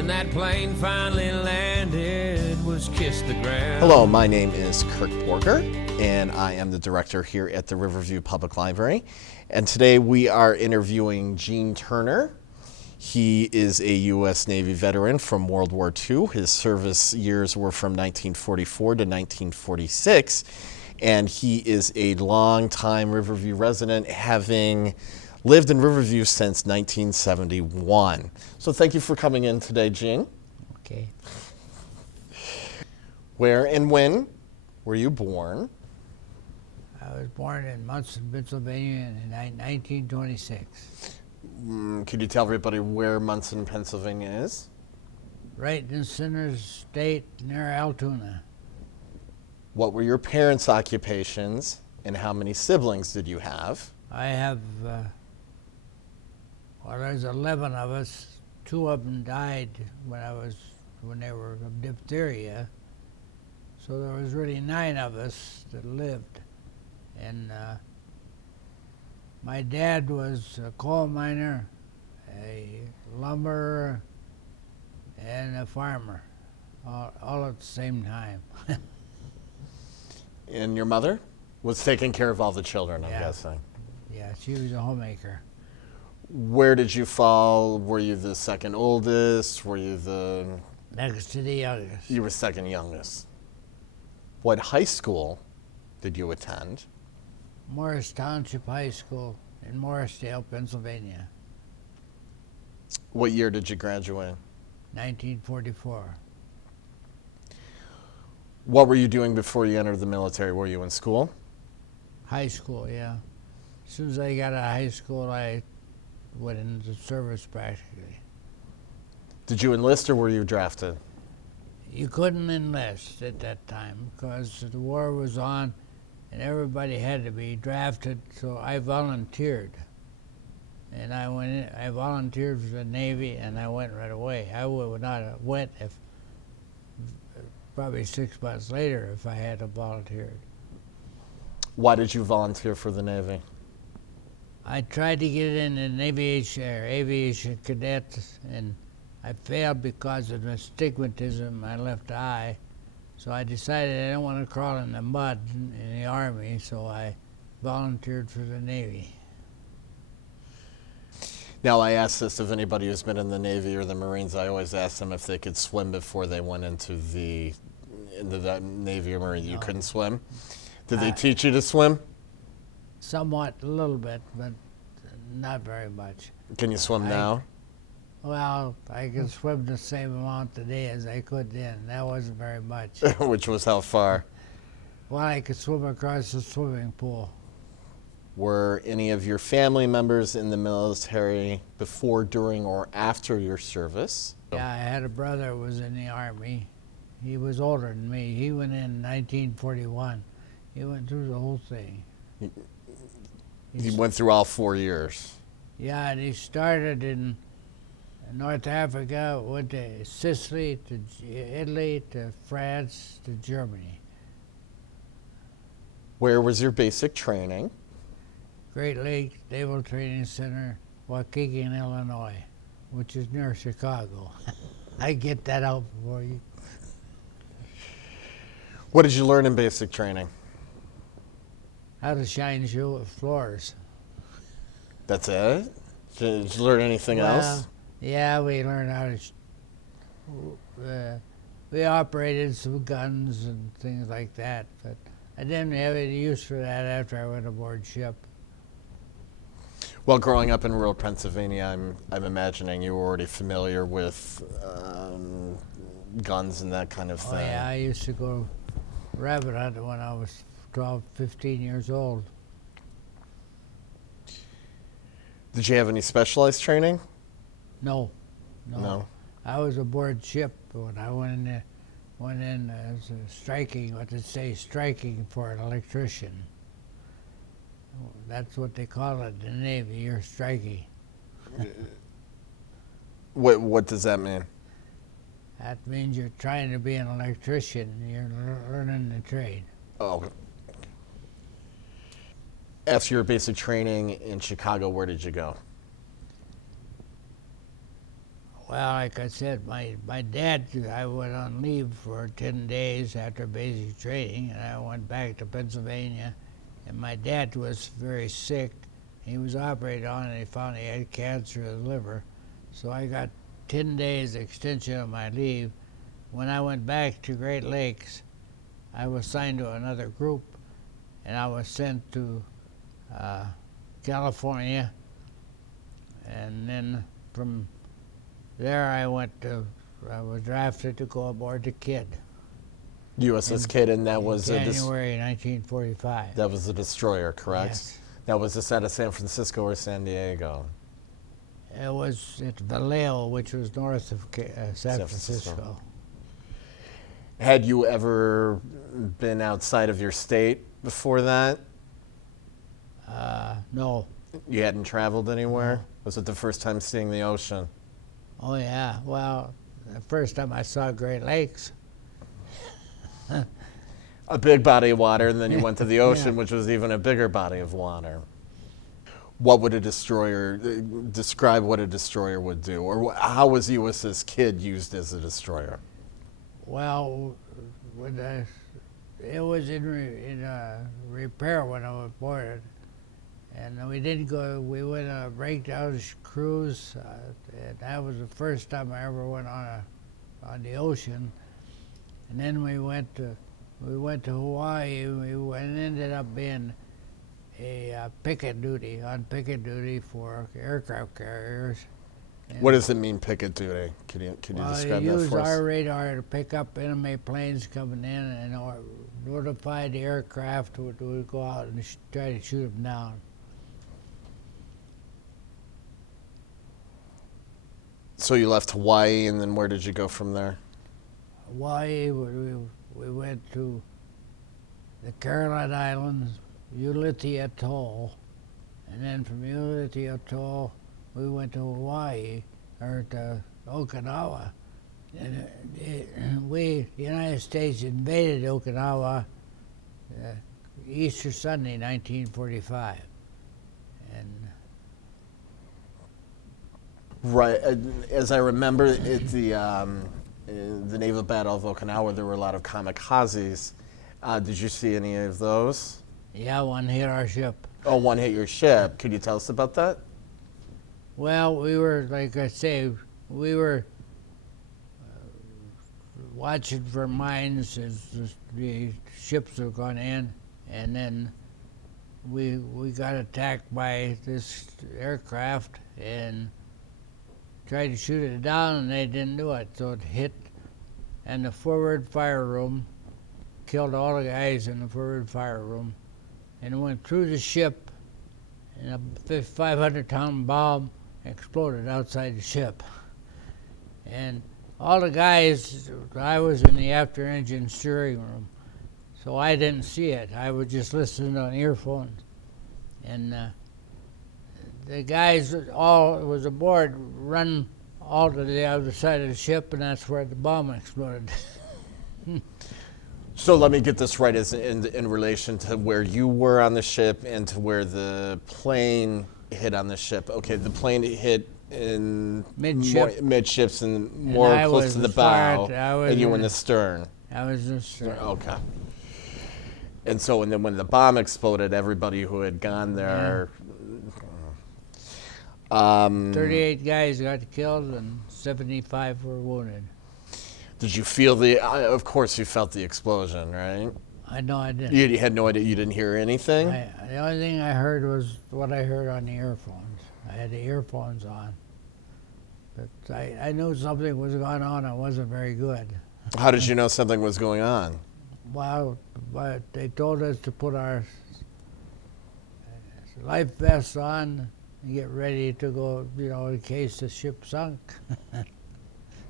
when that plane finally landed was kiss the ground. Hello, my name is Kirk Borger, and I am the director here at the Riverview Public Library. And today we are interviewing Gene Turner. He is a U.S. Navy veteran from World War II. His service years were from 1944 to 1946, and he is a longtime Riverview resident, having lived in Riverview since 1971. So thank you for coming in today, Gene. Okay. Where and when were you born? I was born in Munson, Pennsylvania in 1926. Could you tell everybody where Munson, Pennsylvania is? Right in Center State near Altoona. What were your parents' occupations, and how many siblings did you have? I have, there's 11 of us. 2 of them died when they were of diphtheria. So there was really 9 of us that lived. And my dad was a coal miner, a lumberer, and a farmer, all at the same time. And your mother was taking care of all the children, I'm Yeah. guessing. Yeah, she was a homemaker. Where did you fall? Were you the second oldest? Were you Next to the youngest. You were second youngest. What high school did you attend? Morris Township High School in Morrisdale, Pennsylvania, What year did you graduate? 1944. What were you doing before you entered the military? Were you in school? High school, yeah. As soon as I got out of high school, I went into service practically. Did you enlist or were you drafted? You couldn't enlist at that time because the war was on and everybody had to be drafted, so I volunteered. And I volunteered for the Navy and I went right away. I would not have went if probably 6 months later if I had volunteered. Why did you volunteer for the Navy? I tried to get in an aviation cadet, and I failed because of astigmatism in my left eye. So I decided I didn't want to crawl in the mud in the Army, so I volunteered for the Navy. Now, I ask this of anybody who's been in the Navy or the Marines. I always ask them if they could swim before they went into the Navy or Marine. You couldn't swim? Did they teach you to swim? Somewhat, a little bit, but not very much. Can you swim now? Well, I can swim the same amount today as I could then. That wasn't very much. Which was how far? Well, I could swim across the swimming pool. Were any of your family members in the military before, during, or after your service? Yeah, I had a brother who was in the Army. He was older than me. He went in 1941. He went through the whole thing. He went through all 4 years. Yeah, and he started in North Africa, went to Sicily, to Italy, to France, to Germany. Where was your basic training? Great Lakes Naval Training Center, Waukegan, Illinois, which is near Chicago. I get that out for you. What did you learn in basic training? How to shine floors. That's it? Did you learn anything else? Yeah, we learned how to. We operated some guns and things like that, but I didn't have any use for that after I went aboard ship. Well, growing up in rural Pennsylvania, I'm imagining you were already familiar with guns and that kind of thing. Oh yeah, I used to go rabbit hunting when I was 12, 15 years old. Did you have any specialized training? No. No. I was aboard ship when I went in as striking, striking for an electrician. That's what they call it in the Navy, you're striking. What does that mean? That means you're trying to be an electrician, you're learning the trade. Oh. After your basic training in Chicago, where did you go? Well, like I said, my dad, I went on leave for 10 days after basic training, and I went back to Pennsylvania. And my dad was very sick. He was operated on, and they found he had cancer of the liver. So I got 10 days extension of my leave. When I went back to Great Lakes, I was assigned to another group, and I was sent to California. And then from there I was drafted to go aboard the Kidd. USS Kidd, and that was January 1945. that was a destroyer, correct? Yes. That was this out of San Francisco or San Diego? It was at Vallejo, which was north of San Francisco. Had you ever been outside of your state before that? No. You hadn't traveled anywhere? Was it the first time seeing the ocean? Oh, yeah. Well, the first time I saw Great Lakes. A big body of water, and then you went to the ocean, Yeah. which was even a bigger body of water. What would describe what a destroyer would do? Or how was USS Kidd used as a destroyer? Well, it was in repair when I was boarded. And we went on a breakdown cruise, and that was the first time I ever went on the ocean. And then we went to Hawaii, and ended up being on picket duty for aircraft carriers. And What does it mean, picket duty? Can you describe you that use for us? our radar to pick up enemy planes coming in and notify the aircraft would go out and try to shoot them down. So you left Hawaii, and then where did you go from there? Hawaii, we went to the Caroline Islands, Ulithi Atoll, and then from Ulithi Atoll, we went to Hawaii, or to Okinawa. And the United States invaded Okinawa Easter Sunday, 1945. And Right. As I remember, at the naval battle of Okinawa, there were a lot of kamikazes. Did you see any of those? yeah, one hit our ship. Oh, one hit your ship. Could you tell us about that? Well, we were, like I say, we were watching for mines as the ships were going in, and then we got attacked by this aircraft and tried to shoot it down, and they didn't do it, so it hit, and the forward fire room killed all the guys in the forward fire room, and it went through the ship, and a 500-ton bomb exploded outside the ship. And all the guys, I was in the after engine steering room, so I didn't see it. I was just listening on earphones. And the guys all was aboard run all to the other side of the ship, and that's where the bomb exploded. So let me get this right, as in relation to where you were on the ship and to where the plane hit on the ship. Okay, the plane hit in midships and more close to the bow, and you were in the stern. I was in the stern. Okay. And so, and then when the bomb exploded, everybody who had gone there. 38 guys got killed and 75 were wounded. Did you feel of course you felt the explosion, right? I know I didn't. You had no idea, you didn't hear anything? The only thing I heard was what I heard on the earphones. I had the earphones on. But I knew something was going on. It wasn't very good. How did you know something was going on? Well, but they told us to put our life vests on and get ready to go, in case the ship sunk.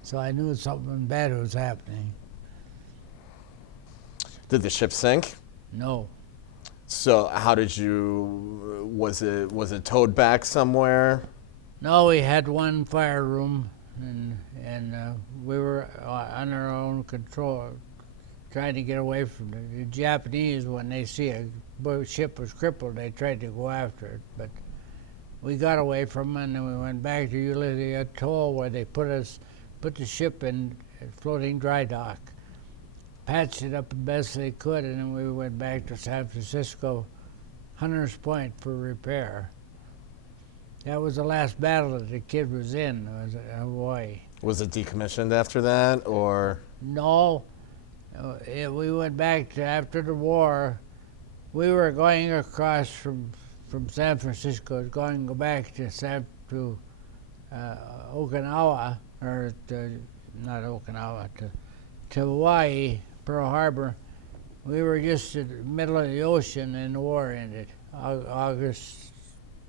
So I knew something bad was happening. Did the ship sink? No. So how did you, was it towed back somewhere? No, we had one fire room, and we were on our own control, trying to get away from the Japanese. When they see a ship was crippled, they tried to go after it, but we got away from them, and then we went back to Ulysses Atoll, where they put the ship in floating dry dock, patched it up the best they could, and then we went back to San Francisco, Hunters Point, for repair. That was the last battle that the Kidd was in. It was in Hawaii. Was it decommissioned after that, or? No, we went back to after the war. We were going across from San Francisco, going to go back to Okinawa, or not Okinawa, to Hawaii, Pearl Harbor. We were just in the middle of the ocean, and the war ended. August,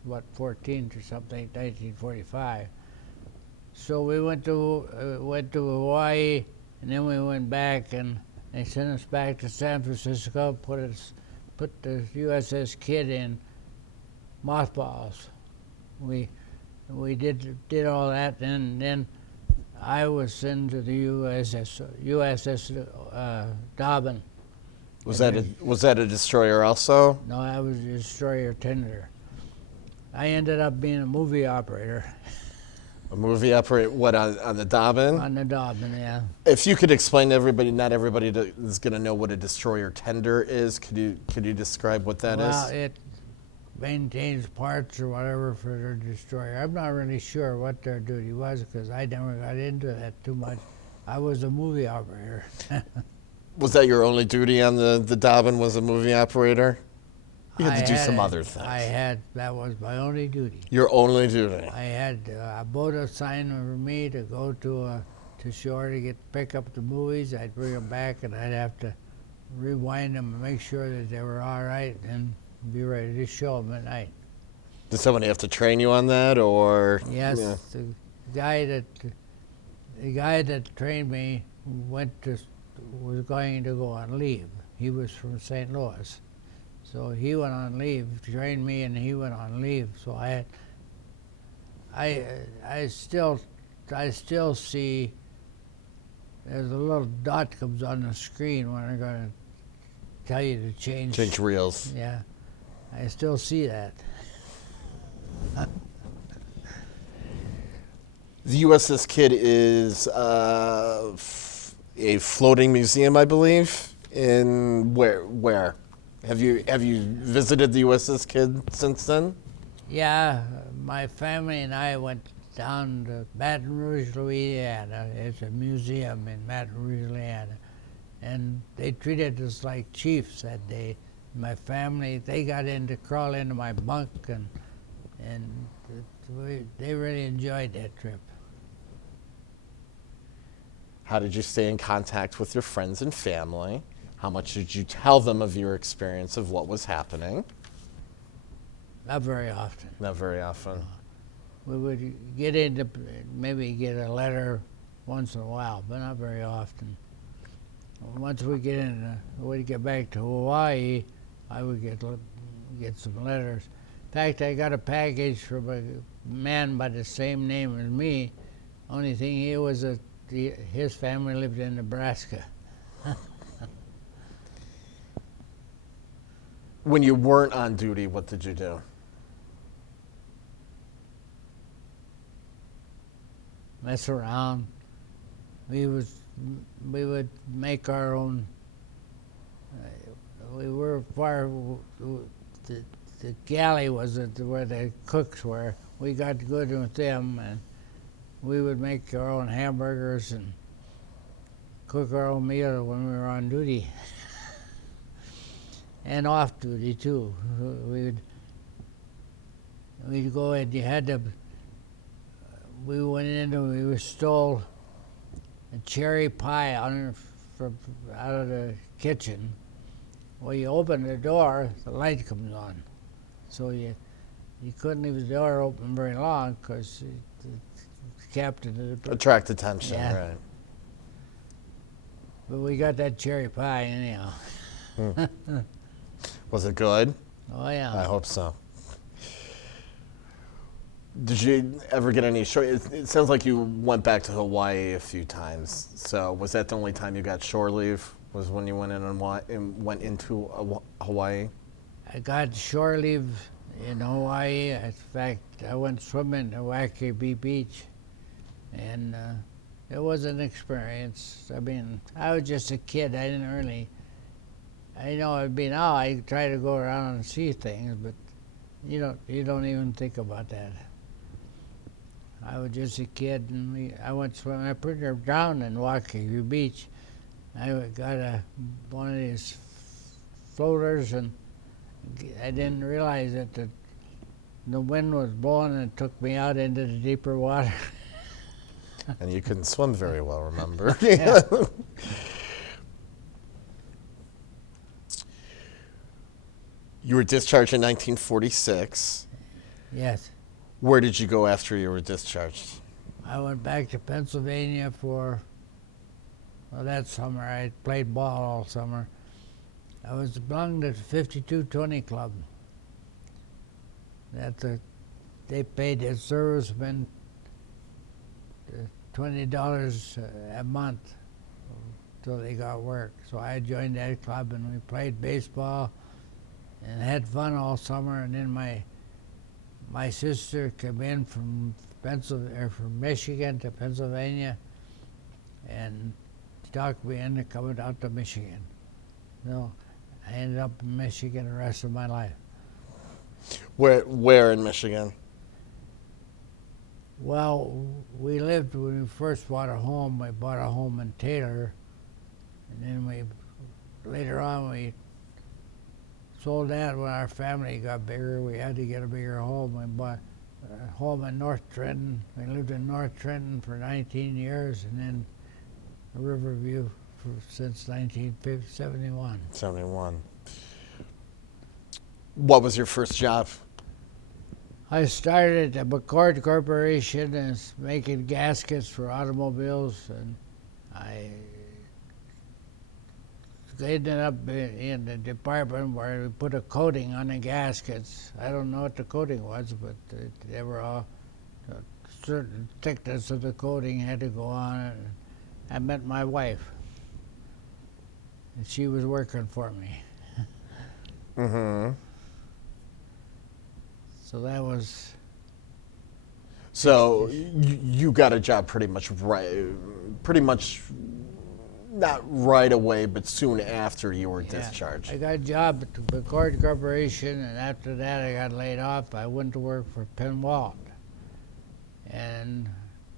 14th or something, 1945. So we went to Hawaii, and then we went back, and they sent us back to San Francisco, put the USS Kidd in mothballs. We did all that, and then I was into the USS Dobbin. Was that a destroyer also? No, I was a destroyer tender. I ended up being a movie operator. A movie operator, what, on the Dobbin? On the Dobbin, yeah. If you could explain to everybody, not everybody is going to know what a destroyer tender is. Could you describe what that is? Well, it maintains parts or whatever for their destroyer. I'm not really sure what their duty was, because I never got into that too much. I was a movie operator. Was that your only duty on the Dobbin, was a movie operator? You had to do some other things. That was my only duty. Your only duty. I had a boat assigned for me to go to shore to pick up the movies. I'd bring them back, and I'd have to rewind them and make sure that they were all right, and be ready to show them at night. Did somebody have to train you on that, or? Yes, Yeah. the guy that trained me was going to go on leave. He was from St. Louis. So he went on leave, trained me, and he went on leave. So I still see there's a little dot comes on the screen when they're going to tell you to change reels. Yeah, I still see that. The USS Kidd is a floating museum, I believe. In where? Have you visited the USS Kidd since then? Yeah, my family and I went down to Baton Rouge, Louisiana. It's a museum in Baton Rouge, Louisiana. And they treated us like chiefs that day. My family, they got to crawl into my bunk, and they really enjoyed that trip. How did you stay in contact with your friends and family? How much did you tell them of your experience of what was happening? Not very often. Not very often. We would maybe get a letter once in a while, but not very often. Once we we'd get back to Hawaii, I would get some letters. In fact, I got a package from a man by the same name as me. Only thing, his family lived in Nebraska. When you weren't on duty, what did you do? Mess around. We would make our own. We were far. The galley was where the cooks were. We got good with them, and we would make our own hamburgers and cook our own meal when we were on duty. And off duty too. We'd go and you had to. We went in and we stole a cherry pie out of the kitchen. Well, you open the door, the light comes on, so you couldn't leave the door open very long because the captain Attract attention, yeah. Right? But we got that cherry pie anyhow. Was it good? Oh yeah. I hope so. Did you ever get any shore? It sounds like you went back to Hawaii a few times. So was that the only time you got shore leave? Was when you went into Hawaii? I got shore leave in Hawaii. In fact, I went swimming at Waikiki Beach, and it was an experience. I mean, I was just a kid. I didn't really. I know it'd be now. I try to go around and see things, but you don't even think about that. I was just a kid, and I went swimming. I pretty near drowned in Waikiki Beach. I got one of these floaters, and I didn't realize that the wind was blowing and it took me out into the deeper water. And you couldn't swim very well, remember? Yeah. You were discharged in 1946. Yes. Where did you go after you were discharged? I went back to Pennsylvania for, well, that summer. I played ball all summer. I was belonged to the 5220 Club. They paid their servicemen $20 a month until they got work. So I joined that club, and we played baseball and had fun all summer. And then my sister came in from Michigan to Pennsylvania, and talked me into coming out to Michigan. So I ended up in Michigan the rest of my life. Where in Michigan? Well, when we first bought a home, we bought a home in Taylor, and then later on we sold that. When our family got bigger, we had to get a bigger home. We bought a home in North Trenton. We lived in North Trenton for 19 years, and then Riverview since 1971. 71. What was your first job? I started at the McCord Corporation as making gaskets for automobiles, and I ended up in the department where we put a coating on the gaskets. I don't know what the coating was, but they were all a certain thickness of the coating had to go on it. I met my wife, and she was working for me. Mm-hmm. So that was. So you got a job pretty much not right away, but soon after you were discharged. I got a job at the McCord Corporation, and after that I got laid off. I went to work for Penwalt, and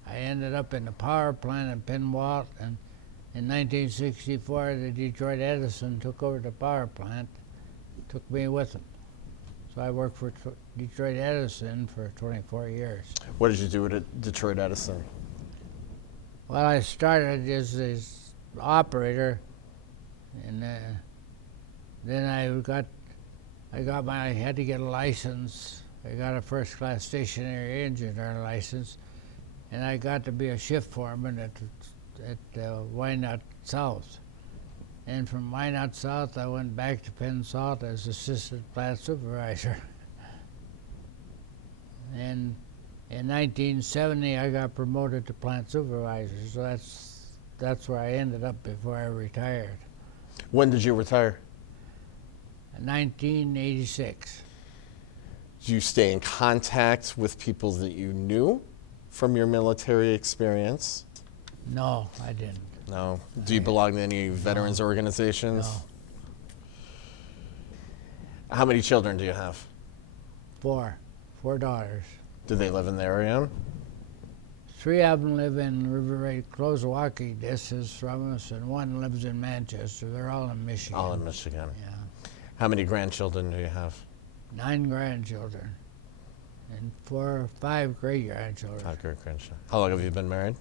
I ended up in the power plant in Penwalt, and in 1964 the Detroit Edison took over the power plant, took me with them. So I worked for Detroit Edison for 24 years. What did you do at Detroit Edison? Well, I started as operator, and then I had to get a license. I got a first-class stationary engineer license, and I got to be a shift foreman at Wynot South. And from Wynot South, I went back to Penn Salt as assistant plant supervisor. And in 1970, I got promoted to plant supervisor. So that's where I ended up before I retired. When did you retire? In 1986. Did you stay in contact with people that you knew from your military experience? No, I didn't. No. Do you belong to any veterans organizations? No. How many children do you have? Four daughters. Do they live in the area? 3 of them live in River close walking distance from us, and 1 lives in Manchester. They're all in Michigan. All in Michigan. Yeah. How many grandchildren do you have? 9 grandchildren, and 4 or 5 great-grandchildren. 5 great-grandchildren. How long have you been married?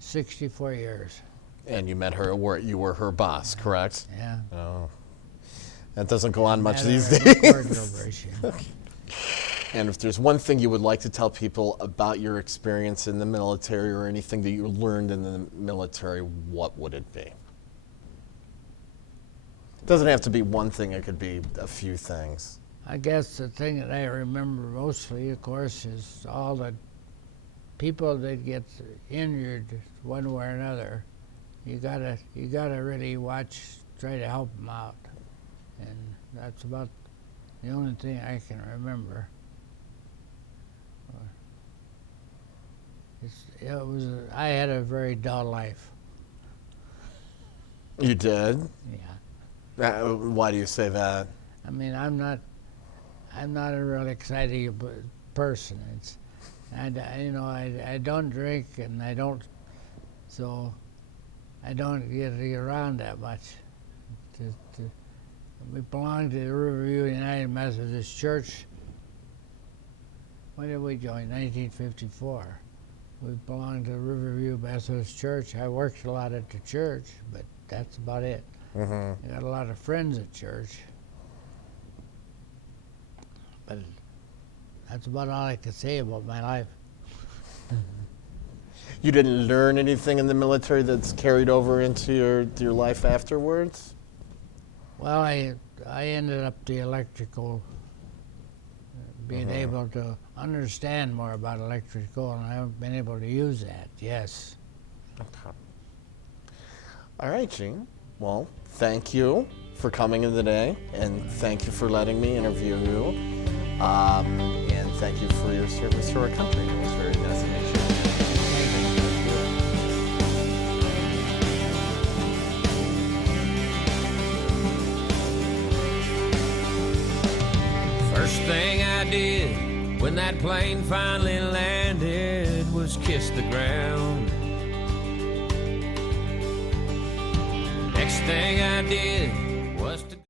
64 years. And you met her where you were her boss, correct? Yeah. Oh. That doesn't go on much Met these her at the Ford days. Corporation. And if there's one thing you would like to tell people about your experience in the military or anything that you learned in the military, what would it be? It doesn't have to be one thing, it could be a few things. I guess the thing that I remember mostly, of course, is all the people that get injured one way or another. You gotta really watch, try to help them out, and that's about The only thing I can remember. I had a very dull life. You did? Yeah. Why do you say that? I mean, I'm not a real exciting person. I don't drink, and so I don't get around that much. We belonged to the Riverview United Methodist Church. When did we join? 1954. We belonged to Riverview Methodist Church. I worked a lot at the church, but that's about it. I got a lot of friends at church, but that's about all I can say about my life. You didn't learn anything in the military that's carried over into your life afterwards? Well, I ended up the electrical, being able to understand more about electrical, and I haven't been able to use that, yes. Okay. All right, Gene. Well, thank you for coming in today, and thank you for letting me interview you. And thank you for your service to our country. It was very nice to meet you. First thing I did when that plane finally landed was kiss the ground. Next thing I did